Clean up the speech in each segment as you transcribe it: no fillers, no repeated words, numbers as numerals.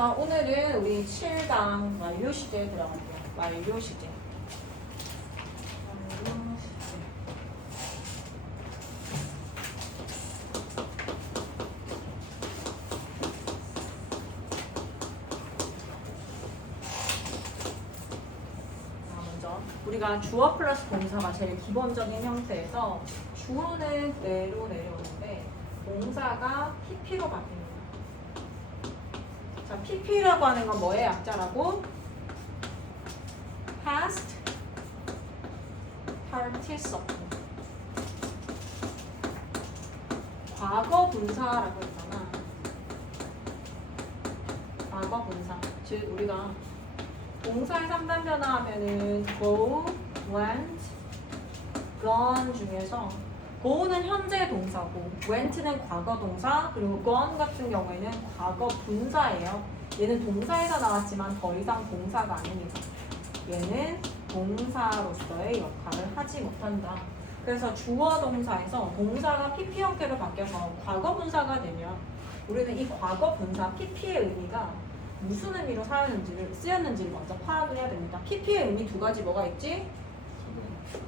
자, 오늘은 우리 7강 완료 시제에 들어갈게요. 완료 시제. 우리가 주어 플러스 동사가 제일 기본적인 형태에서 주어는 내로 내려오는데 동사가 PP로 바뀝니다. 자, PP라고 하는 건 뭐의 약자라고? Past Participle. 과거 분사라고 했잖아. 과거 분사. 즉 우리가 동사의 3단 변화하면은 go, went, gone 중에서 go는 현재 동사고 went는 과거 동사 그리고 gone 같은 경우에는 과거 분사예요. 얘는 동사에서 나왔지만 더 이상 동사가 아닙니다. 얘는 동사로서의 역할을 하지 못한다. 그래서 주어 동사에서 동사가 PP 형태로 바뀌어서 과거 분사가 되면 우리는 이 과거 분사 PP의 의미가 무슨 의미로 쓰였는지를 먼저 파악을 해야 됩니다. PP의 의미 두 가지 뭐가 있지?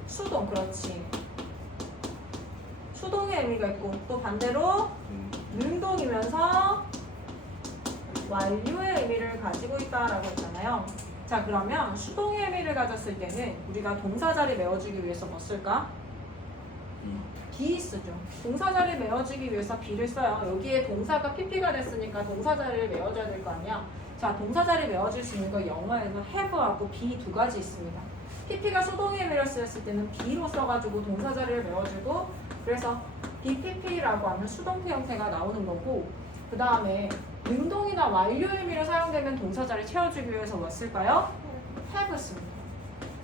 수동, 그렇지. 수동의 의미가 있고 또 반대로 능동이면서 완료의 의미를 가지고 있다라고 했잖아요. 자, 그러면 수동의 의미를 가졌을 때는 우리가 동사 자리 메워주기 위해서 뭐 쓸까? be 쓰죠. 동사 자리 메워주기 위해서 be를 써요. 여기에 동사가 PP가 됐으니까 동사 자리를 메워줘야 될 거 아니야. 자, 동사 자리 메워줄 수 있는 거 영어에는 have하고 be 두 가지 있습니다. PP가 수동의 의미로 쓰였을 때는 be로 써가지고 동사 자리를 메워주고 그래서 BPP라고 하는 수동태 형태가 나오는 거고 그 다음에 능동이나 완료 의미로 사용되면 동사 자리 채워주기 위해서 뭐 쓸까요? have 씁니다.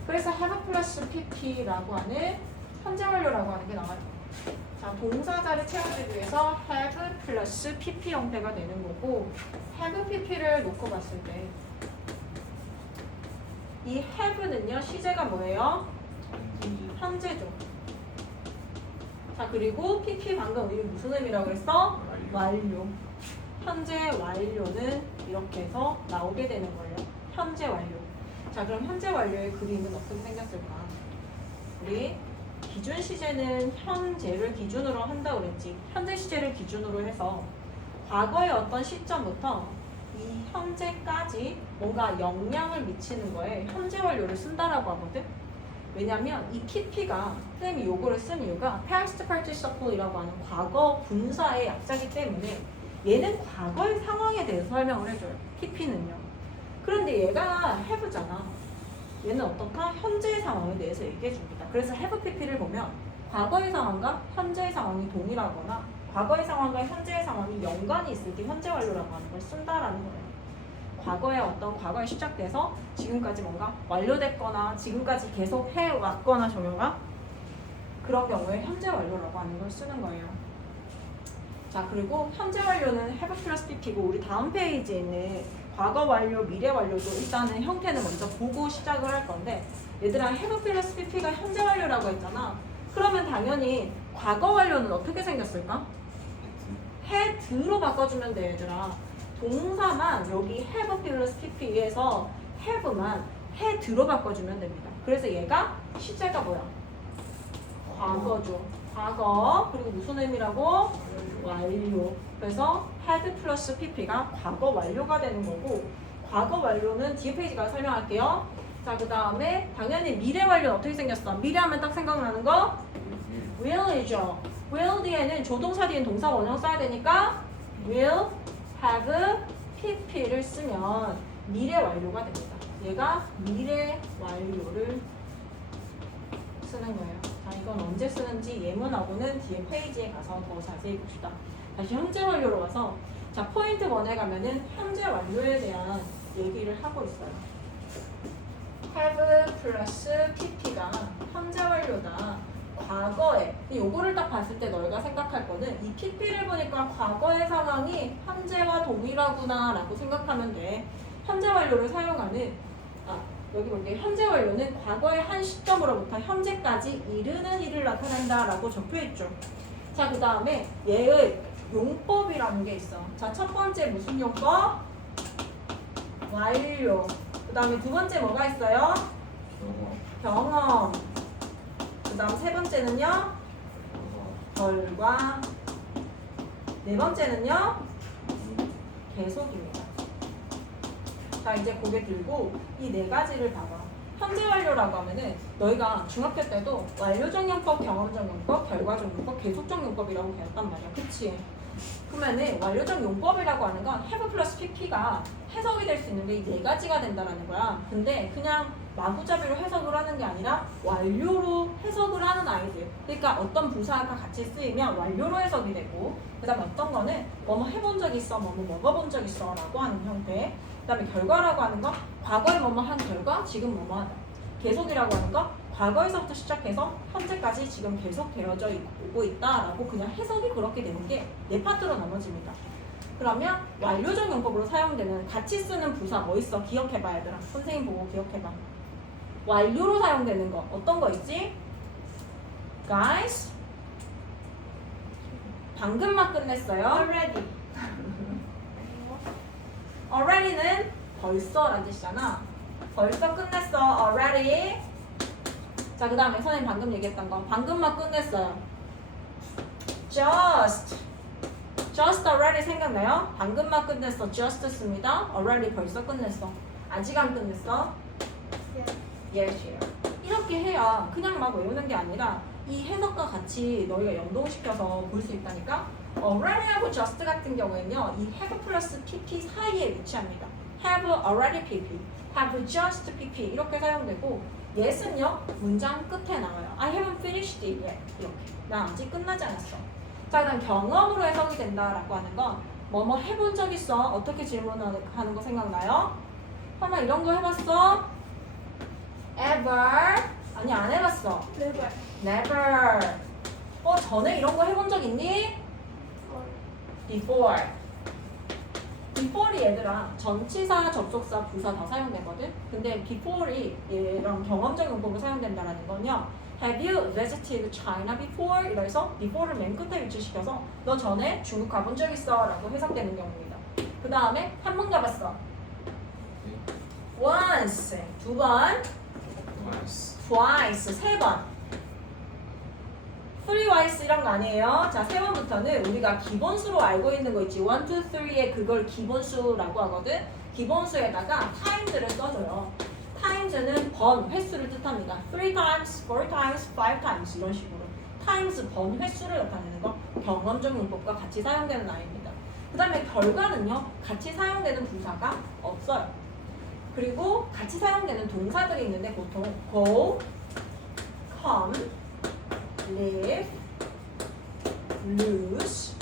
그래서 have 플러스 PP라고 하는 현재 완료라고 하는 게 나와요. 자, 동사 자리 채워주기 위해서 have 플러스 PP 형태가 되는 거고 have PP를 놓고 봤을 때 이 have는요 시제가 뭐예요? 현재죠. 자, 그리고 PP 방금 우리 무슨 의미라고 했어? 완료. 현재 완료는 이렇게 해서 나오게 되는 거예요. 현재 완료. 자, 그럼 현재 완료의 그림은 어떻게 생겼을까? 우리 기준 시제는 현재를 기준으로 한다고 그랬지. 현재 시제를 기준으로 해서 과거의 어떤 시점부터 이 현재까지 뭔가 영향을 미치는 거에 현재 완료를 쓴다라고 하거든. 왜냐면 이 PP가 선생님이 요거를 쓴 이유가 past participle이라고 하는 과거 분사의 약자이기 때문에 얘는 과거의 상황에 대해서 설명을 해줘요. PP는요. 그런데 얘가 have잖아. 얘는 어떤가? 현재의 상황에 대해서 얘기해 줍니다. 그래서 have PP를 보면 과거의 상황과 현재의 상황이 동일하거나 과거의 상황과 현재의 상황이 연관이 있을 때 현재 완료라고 하는 걸 쓴다라는 거예요. 과거에 시작돼서 지금까지 뭔가 완료됐거나 지금까지 계속 해왔거나 정형아 그런 경우에 현재 완료라고 하는 걸 쓰는 거예요. 자, 그리고 현재 완료는 have 플러스 PP고 우리 다음 페이지에 있는 과거 완료, 미래 완료도 일단은 형태는 먼저 보고 시작을 할 건데 얘들아 have 플러스 PP가 현재 완료라고 했잖아. 그러면 당연히 과거 완료는 어떻게 생겼을까? had로 바꿔주면 돼 얘들아. 동사만 여기 have 플러스 PP에서 have만 had로 바꿔주면 됩니다. 그래서 얘가 시제가 뭐야? 과거죠. 과거. 그리고 무슨 의미라고? 완료. 그래서 had 플러스 PP가 과거 완료가 되는 거고 과거 완료는 뒤에 페이지 가서 설명할게요. 자, 그 다음에 당연히 미래 완료는 어떻게 생겼어? 미래 하면 딱 생각나는 거? will이죠. will 뒤에는 조동사 뒤엔 동사 원형 써야 되니까 will have PP를 쓰면 미래 완료가 됩니다. 얘가 미래 완료를 쓰는 거예요. 자, 이건 언제 쓰는지 예문하고는 뒤에 페이지에 가서 더 자세히 봅시다. 다시 현재 완료로 가서 자, 포인트 1에 가면은 현재 완료에 대한 얘기를 하고 있어요. have 플러스 PP가 현재 완료다. 과거에 요거를 딱 봤을 때 너희가 생각할 거는 이 PP를 보니까 과거의 상황이 현재와 동일하구나 라고 생각하면 돼. 현재 완료를 사용하는 여기 볼게요. 현재 완료는 과거의 한 시점으로부터 현재까지 이르는 일을 나타낸다 라고 적혀있죠. 자, 그 다음에 얘의 용법이라는 게 있어. 자, 첫 번째 무슨 용법? 완료. 그 다음에 두 번째 뭐가 있어요? 경험. 그 다음 세 번째는요? 결과. 네 번째는요? 계속입니다. 자, 이제 고개 들고 이 네 가지를 봐봐. 현재 완료라고 하면은 너희가 중학교 때도 완료적 용법, 경험적 용법, 결과적 용법, 계속적 용법이라고 배웠단 말이야. 그치? 그러면은 완료적 용법이라고 하는 건 have 플러스 pp가 해석이 될 수 있는 게 이 네 가지가 된다라는 거야. 근데 그냥 마구잡이로 해석을 하는 게 아니라 완료로 해석을 하는 아이들. 그러니까 어떤 부사가 같이 쓰이면 완료로 해석이 되고, 그 다음에 어떤 거는 뭐뭐 해본 적 있어, 뭐뭐 먹어본 적 있어 라고 하는 형태. 그 다음에 결과라고 하는 거, 과거에 뭐뭐 한 결과, 지금 뭐뭐 하다. 계속이라고 하는 거, 과거에서부터 시작해서 현재까지 지금 계속 되어져 오고 있다라고 그냥 해석이 그렇게 되는 게 네 파트로 나눠집니다. 그러면 완료적 용법으로 사용되는 같이 쓰는 부사 뭐 있어? 기억해봐 얘들아. 선생님 보고 기억해봐. 완료로 사용되는 거 어떤 거 있지? Guys 방금 막 끝냈어요. already. Already는 벌써라는 뜻이잖아. 벌써 끝냈어. Already. 자, 그 다음에 선생님 방금 얘기했던 거 방금 막 끝냈어요. Just already 생각나요? 방금 막 끝냈어. Just 씁니다. Already 벌써 끝냈어. 아직 안 끝냈어. Yes, here. 이렇게 해야 그냥 막 외우는 게 아니라 이 해석과 같이 너희가 연동시켜서 볼 수 있다니까. Already하고 just 같은 경우에는요, 이 have 플러스 pp 사이에 위치합니다. Have already pp, have just pp 이렇게 사용되고, yes는요 문장 끝에 나와요. I haven't finished it yet 이렇게. 나 아직 끝나지 않았어. 자, 그다음 경험으로 해석이 된다라고 하는 건 뭐뭐 해본 적 있어? 어떻게 질문하는 거 생각나요? 설마 이런 거 해봤어? Ever? 아니 안 해봤어. never. Never. 전에 이런 거 해본 적 있니? Before. before이 얘들아 전치사, 접속사, 부사 다 사용되거든. 근데 before이 얘랑 경험적 용법으로 사용된다라는 건요. Have you visited China before? 이래서 before를 맨 끝에 위치시켜서 너 전에 중국 가본 적 있어? 라고 해석되는 경우입니다. 그 다음에 한 번 가봤어. Once. 두 번. Twice. 세 번. Threewice 이런 거 아니에요. 자, 세 번부터는 우리가 기본수로 알고 있는 거 있지. 1, 2, 3에 그걸 기본수라고 하거든. 기본수에다가 times를 써줘요. times는 번, 횟수를 뜻합니다. 3 times, 4 times, 5 times 이런 식으로. times 번, 횟수를 나타내는 거 경험적 용법과 같이 사용되는 아이입니다. 그 다음에 결과는요. 같이 사용되는 부사가 없어요. 그리고 같이 사용되는 동사들이 있는데 보통 go, come, live, lose,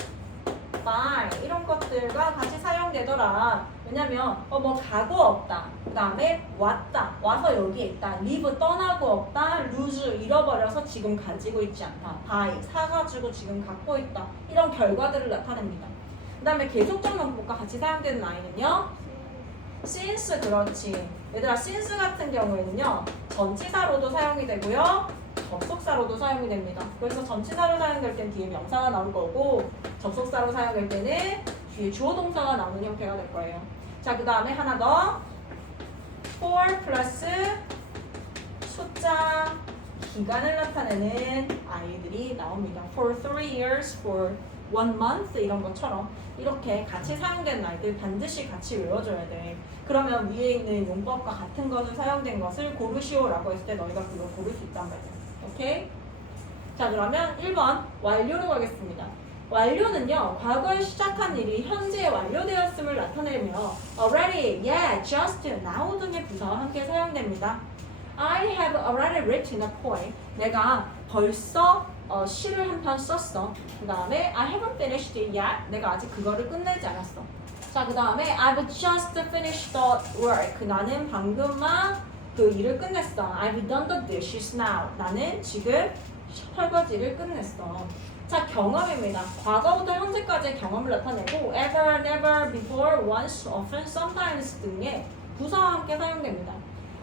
buy 이런 것들과 같이 사용되더라. 왜냐면 뭐 가고 없다. 그 다음에 왔다. 와서 여기에 있다. live 떠나고 없다. lose 잃어버려서 지금 가지고 있지 않다. buy 사가지고 지금 갖고 있다. 이런 결과들을 나타냅니다. 그 다음에 계속적 용법과 같이 사용되는 아이는요. since 그렇지. 얘들아 since 같은 경우에는요. 전치사로도 사용이 되고요. 접속사로도 사용이 됩니다. 그래서 전치사로 사용될 때는 뒤에 명사가 나올 거고 접속사로 사용될 때는 뒤에 주어 동사가 나오는 형태가 될 거예요. 자, 그 다음에 하나 더 for 플러스 숫자 기간을 나타내는 아이들이 나옵니다. For 3 years, for 1 month 이런 것처럼 이렇게 같이 사용되는 아이들 반드시 같이 외워줘야 돼. 그러면 위에 있는 용법과 같은 것을 사용된 것을 고르시오라고 했을 때 너희가 그걸 고를 수 있단 말이야. 오케이? 자, 그러면 1번 완료로 가겠습니다. 완료는요, 과거에 시작한 일이 현재 완료되었음을 나타내며 already, yeah, just, now 등의 부사와 함께 사용됩니다. I have already written a poem. 내가 벌써 시를 한 편 썼어. 그 다음에 I haven't finished it yet. 내가 아직 그거를 끝내지 않았어. 자, 그 다음에 I've just finished the work. 나는 방금 막 그 일을 끝냈어. I've done the dishes now. 나는 지금 설거지를 끝냈어. 자, 경험입니다. 과거부터 현재까지의 경험을 나타내고 ever, never, before, once, often, sometimes 등의 부사와 함께 사용됩니다.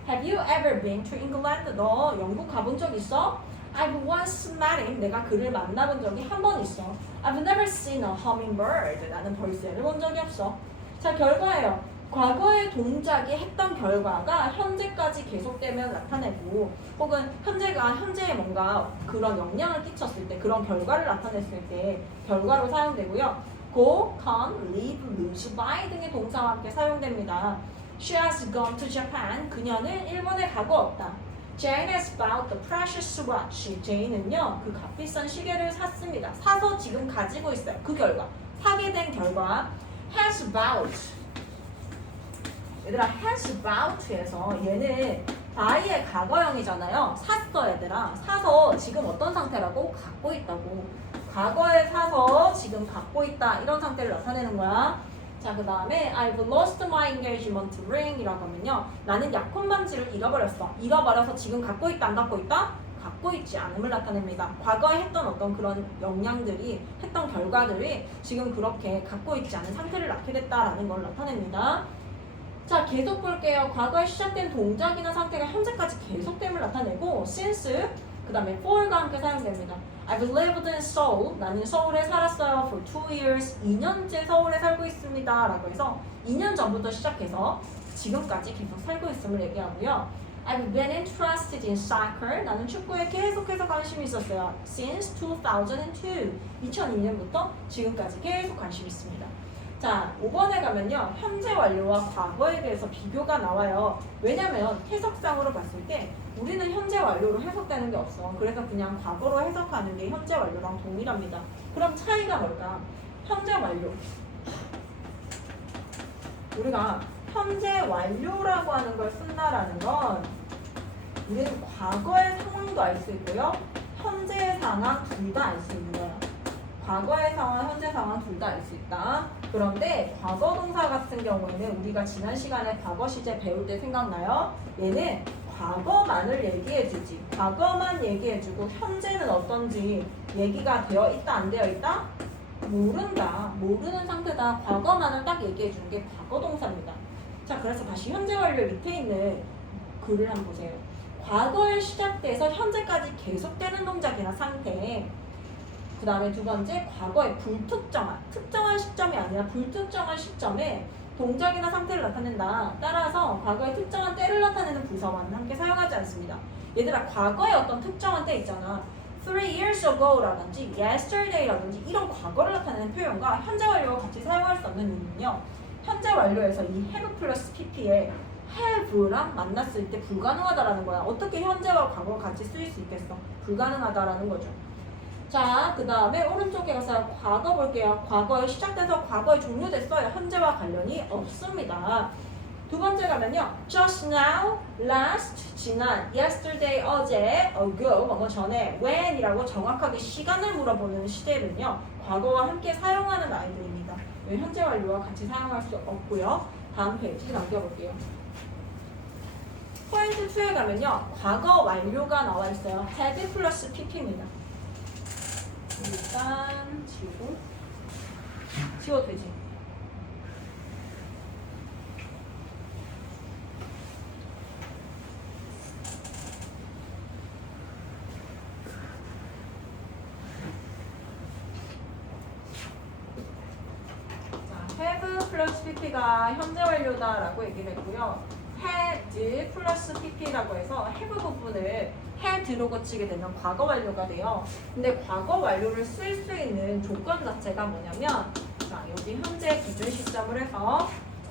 Have you ever been to England? 너 영국 가본 적 있어? I've once met him. 내가 그를 만나본 적이 한 번 있어. I've never seen a hummingbird. 나는 벌새를 본 적이 없어. 자, 결과예요. 과거의 동작이 했던 결과가 현재까지 계속되면 나타내고 혹은 현재에 뭔가 그런 영향을 끼쳤을 때 그런 결과를 나타냈을 때 결과로 사용되고요. go, come, live, lose, buy 등의 동사와 함께 사용됩니다. She has gone to Japan. 그녀는 일본에 가고 없다. Jane has bought the precious watch. 제인은요 그 값비싼 시계를 샀습니다. 사서 지금 가지고 있어요. 그 결과 사게 된 결과 has bought. 얘들아 has bought에서 얘는 buy의 과거형이잖아요. 샀어 얘들아. 사서 지금 어떤 상태라고? 갖고 있다고. 과거에 사서 지금 갖고 있다. 이런 상태를 나타내는 거야. 자, 그 다음에 I've lost my engagement ring 이라고 하면요. 나는 약혼 반지를 잃어버렸어. 잃어버려서 지금 갖고 있다 안 갖고 있다? 갖고 있지 않음을 나타냅니다. 과거에 했던 어떤 그런 영향들이 했던 결과들이 지금 그렇게 갖고 있지 않은 상태를 낳게 됐다라는 걸 나타냅니다. 자, 계속 볼게요. 과거에 시작된 동작이나 상태가 현재까지 계속됨을 나타내고 since, 그 다음에 for가 함께 사용됩니다. I've lived in Seoul. 나는 서울에 살았어요. For 2 years. 2년째 서울에 살고 있습니다. 라고 해서 2년 전부터 시작해서 지금까지 계속 살고 있음을 얘기하고요. I've been interested in soccer. 나는 축구에 계속해서 관심이 있었어요. Since 2002. 2002년부터 지금까지 계속 관심이 있습니다. 자, 5번에 가면요. 현재 완료와 과거에 대해서 비교가 나와요. 왜냐면 해석상으로 봤을 때 우리는 현재 완료로 해석되는 게 없어. 그래서 그냥 과거로 해석하는 게 현재 완료랑 동일합니다. 그럼 차이가 뭘까? 현재 완료. 우리가 현재 완료라고 하는 걸 쓴다라는 건 우리는 과거의 상황도 알 수 있고요. 현재 상황 둘 다 알 수 있는 거야. 과거의 상황, 현재 상황 둘 다 알 수 있다. 그런데 과거 동사 같은 경우에는 우리가 지난 시간에 과거 시제 배울 때 생각나요? 얘는 과거만을 얘기해주지. 과거만 얘기해주고 현재는 어떤지 얘기가 되어 있다 안 되어 있다? 모른다. 모르는 상태다. 과거만을 딱 얘기해주는 게 과거 동사입니다. 자, 그래서 다시 현재 완료 밑에 있는 글을 한번 보세요. 과거에 시작돼서 현재까지 계속되는 동작이나 상태. 그 다음에 두 번째, 과거의 불특정한, 특정한 시점이 아니라 불특정한 시점에 동작이나 상태를 나타낸다. 따라서 과거의 특정한 때를 나타내는 부사와는 함께 사용하지 않습니다. 얘들아, 과거의 어떤 특정한 때 있잖아. 3 years ago라든지 yesterday라든지 이런 과거를 나타내는 표현과 현재 완료와 같이 사용할 수 없는 이유는요. 현재 완료에서 이 have 플러스 pp에 have랑 만났을 때 불가능하다라는 거야. 어떻게 현재와 과거가 같이 쓰일 수 있겠어? 불가능하다라는 거죠. 자, 그 다음에 오른쪽에 가서 과거 볼게요. 과거에 시작돼서 과거에 종료됐어요. 현재와 관련이 없습니다. 두 번째 가면요. just now, last, 지난, yesterday, 어제, ago, 뭔가 전에, when이라고 정확하게 시간을 물어보는 시제는요. 과거와 함께 사용하는 아이들입니다. 현재 완료와 같이 사용할 수 없고요. 다음 페이지 넘겨볼게요. 포인트 2에 가면요. 과거 완료가 나와 있어요. had 플러스 pp입니다. 일단 지우고 지워도 되지. 자, have 플러스 pp가 현재 완료다라고 얘기를 했고요. had 플러스 pp라고 해서 have 부분을 had로 고치게 되면 과거 완료가 돼요. 근데 과거 완료를 쓸 수 있는 조건 자체가 뭐냐면, 자, 여기 현재 기준 시점을 해서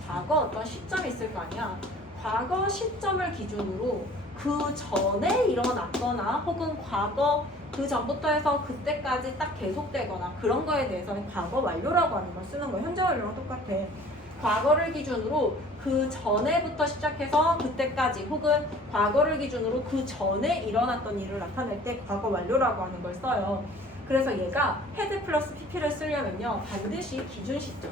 과거 어떤 시점이 있을 거 아니야. 과거 시점을 기준으로 그 전에 일어났거나 혹은 과거 그 전부터 해서 그때까지 딱 계속되거나 그런 거에 대해서는 과거 완료라고 하는 걸 쓰는 거예요. 현재 완료랑 똑같아. 과거를 기준으로 그 전에부터 시작해서 그때까지 혹은 과거를 기준으로 그 전에 일어났던 일을 나타낼 때 과거 완료라고 하는 걸 써요. 그래서 얘가 had 플러스 pp를 쓰려면요. 반드시 기준 시점.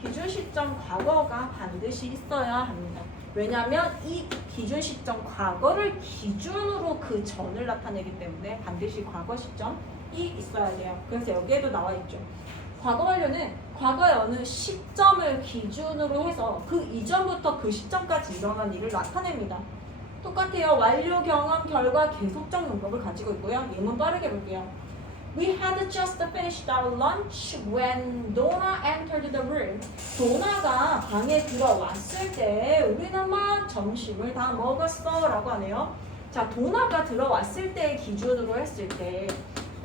기준 시점 과거가 반드시 있어야 합니다. 왜냐하면 이 기준 시점 과거를 기준으로 그 전을 나타내기 때문에 반드시 과거 시점이 있어야 돼요. 그래서 여기에도 나와 있죠. 과거 완료는 과거의 어느 시점을 기준으로 해서 그 이전부터 그 시점까지 일어난 일을 나타냅니다. 똑같아요. 완료, 경험, 결과, 계속적 문법을 가지고 있고요. 예문 빠르게 볼게요. We had just finished our lunch when Donna entered the room. 도나가 방에 들어왔을 때 우리는 막 점심을 다 먹었어 라고 하네요. 자, 도나가 들어왔을 때 기준으로 했을 때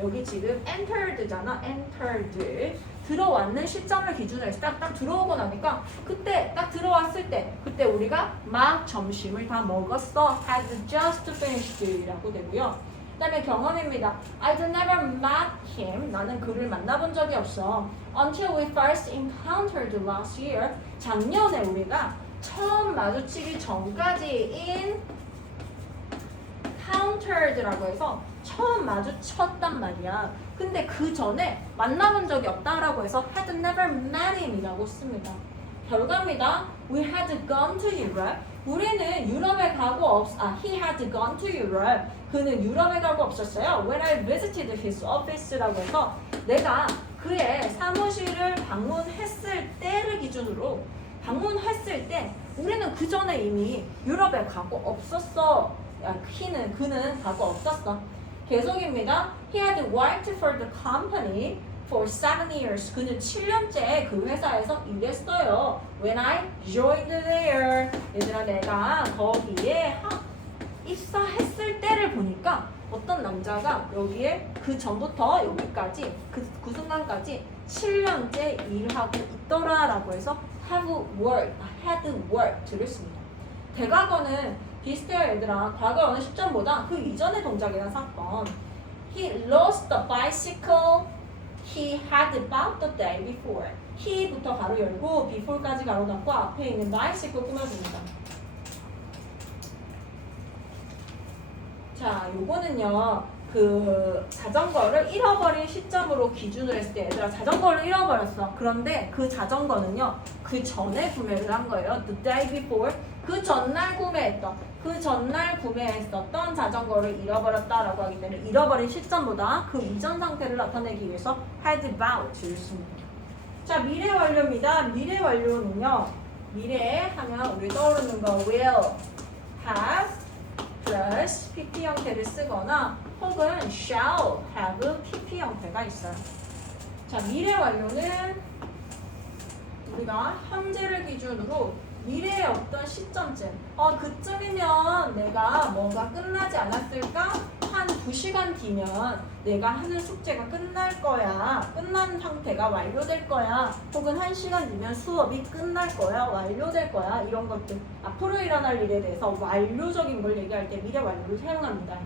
여기 지금 entered잖아. entered. 들어왔는 시점을 기준으로 해서 딱 들어오고 나니까 그때 딱 들어왔을 때 그때 우리가 막 점심을 다 먹었어. had just finished 라고 되고요. 그 다음에 경험입니다. I'd never met him. 나는 그를 만나본 적이 없어. Until we first encountered last year. 작년에 우리가 처음 마주치기 전까지 encountered라고 해서 처음 마주쳤단 말이야. 근데 그 전에 만나본 적이 없다라고 해서 had never met him이라고 씁니다. 결과입니다. We had gone to Europe. 우리는 유럽에 가고 he had gone to Europe. 그는 유럽에 가고 없었어요. When I visited his office라고 해서 내가 그의 사무실을 방문했을 때를 기준으로 방문했을 때 우리는 그 전에 이미 유럽에 가고 없었어. 그는 가고 없었어. 계속입니다. He had worked for the company for 7 years. 그는 7년째 그 회사에서 일했어요. When I joined there. 얘들아 내가 거기에 입사했을 때를 보니까 어떤 남자가 여기에 그 전부터 여기까지 그 순간까지 7년째 일하고 있더라라고 해서 had worked를 씁니다. 대과거는 비슷해요 얘들아. 과거 어느 시점보다 그 이전의 동작이나 사건. He lost the bicycle he had bought the day before. he부터 가로 열고 before까지 가로 닫고 앞에 있는 bicycle 꾸며줍니다. 자, 요거는요. 그 자전거를 잃어버린 시점으로 기준으로 했을 때 얘들아 자전거를 잃어버렸어. 그런데 그 자전거는요. 그 전에 구매를 한 거예요. The day before. 그 전날 구매했었던 자전거를 잃어버렸다라고 하기 때문에 잃어버린 시점보다 그 이전 상태를 나타내기 위해서 had about를 씁니다. 자, 미래 완료입니다. 미래 완료는요. 미래에 하면 우리 떠오르는 거 will, have plus pp 형태를 쓰거나 혹은 shall have pp 형태가 있어요. 자, 미래 완료는 우리가 현재를 기준으로 미래의 어떤 시점쯤 그쯤이면 내가 뭐가 끝나지 않았을까? 한 2시간 뒤면 내가 하는 숙제가 끝날 거야. 끝난 상태가 완료될 거야. 혹은 1시간 뒤면 수업이 끝날 거야. 완료될 거야. 이런 것들 앞으로 일어날 일에 대해서 완료적인 걸 얘기할 때 미래 완료를 사용합니다.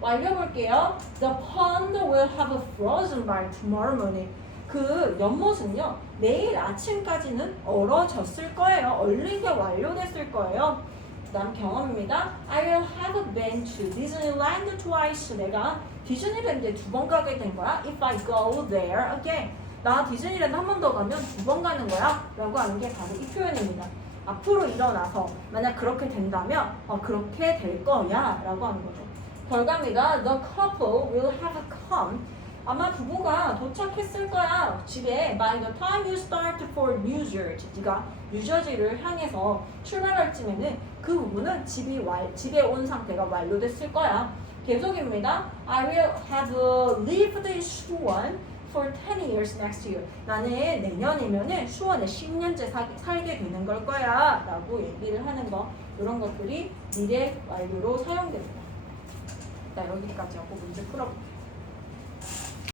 완료 볼게요. The pond will have frozen by tomorrow morning. 그 연못은요 내일 아침까지는 얼어졌을 거예요. 얼린 게 완료됐을 거예요. 그 다음 경험입니다. I will have been to Disneyland twice. 내가 디즈니랜드에 2번 가게 된 거야. If I go there again. 나 디즈니랜드 한 번 더 가면 2번 가는 거야 라고 하는 게 바로 이 표현입니다. 앞으로 일어나서 만약 그렇게 된다면 그렇게 될 거야 라고 하는 거죠. 결과입니다. The couple will have come. 아마 부부가 도착했을 거야. 집에 by the time you start for New Jersey. 네가 뉴저지를 향해서 출발할 쯤에는 그 부부는 집에 온 상태가 완료됐을 거야. 계속입니다. I will have lived in 수원 for 10 years next year. 나는 내년이면은 수원에 10년째 살게 되는 걸 거야. 라고 얘기를 하는 거. 이런 것들이 미래 완료로 사용됩니다. 자, 여기까지 하고 문제 풀어볼게요.